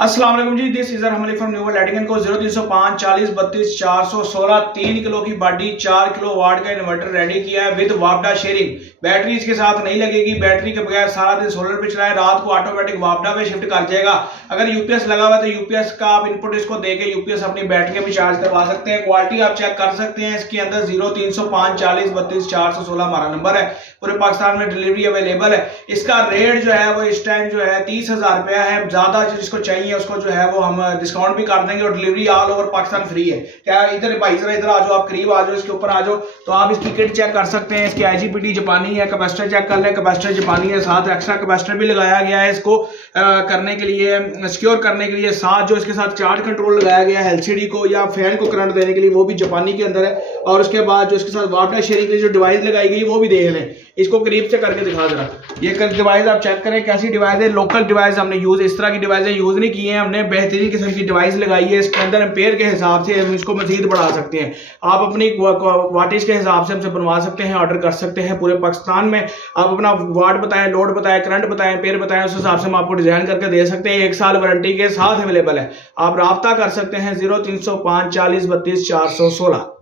अस्सलाम वालेकुम जी, this is Hamli from New World Lighting को 0305 40 32 416 3 किलो की बॉडी 4 किलो वाट का इन्वर्टर रेडी किया है विद वापडा शेयरिंग। बैटरी इसके साथ नहीं लगेगी, बैटरी के बगैर सारा दिन सोलर पे चलाएं, रात को ऑटोमेटिक वापडा पे शिफ्ट कर जाएगा। अगर यूपीएस लगा हुआ है तो यूपीएस का आप इनपुट इसको देके यूपीएस अपनी बैटरी भी चार्ज करवा सकते हैं। क्वालिटी आप चेक कर सकते हैं। इसके अंदर 0305 40 32 416 हमारा नंबर है। पूरे पाकिस्तान में डिलीवरी अवेलेबल है। इसका रेट जो है वो इस टाइम जो है 30,000 रुपया है। ज्यादा जिसको चाहिए उसको जो है वो हम डिस्काउंट भी कर देंगे और delivery all over Pakistan free है। क्या इधर भाई जरा इधर आ जाओ, आप करीब आ जाओ, इसके ऊपर आ जाओ तो आप इसकी किट चेक कर सकते हैं। इसकी आईजीबीटी जापानी है, कैपेसिटर चेक कर लें, कैपेसिटर जापानी है, साथ एक्स्ट्रा कैपेसिटर भी लगाया गया है इसको करने के लिए, सिक्योर करने के लिए। साथ जो इसके साथ चार्ज कंट्रोल लगाया गया है एलसीडी को या फैन को करंट देने के लिए, वो भी जापानी के अंदर है। और उसके बाद जो इसके साथ वापडा शेयरिंग के लिए जो डिवाइस लगाई गई वो भी देख लें। इसको करीब से करके दिखा जरा। ये डिवाइस आप चेक करें कैसी डिवाइस है। लोकल डिवाइस हमने यूज इस तरह की डिवाइस यूज नहीं की है, हमने बेहतरीन किस्म की डिवाइस लगाई है। इसके अंदर एम्पेयर के हिसाब से हम इसको मजीद बढ़ा सकते हैं। आप अपनी वाटेज के हिसाब से हमसे बनवा सकते हैं, ऑर्डर कर सकते हैं। पूरे पाकिस्तान में आप अपना वाट बताएं, लोड बताएं, करंट बताएं, एम्पेयर बताएं, उस हिसाब से हम आपको डिजाइन करके दे सकते हैं। 1 साल वारंटी के साथ अवेलेबल है। आप राब्ता कर सकते हैं 0305 40 32 416।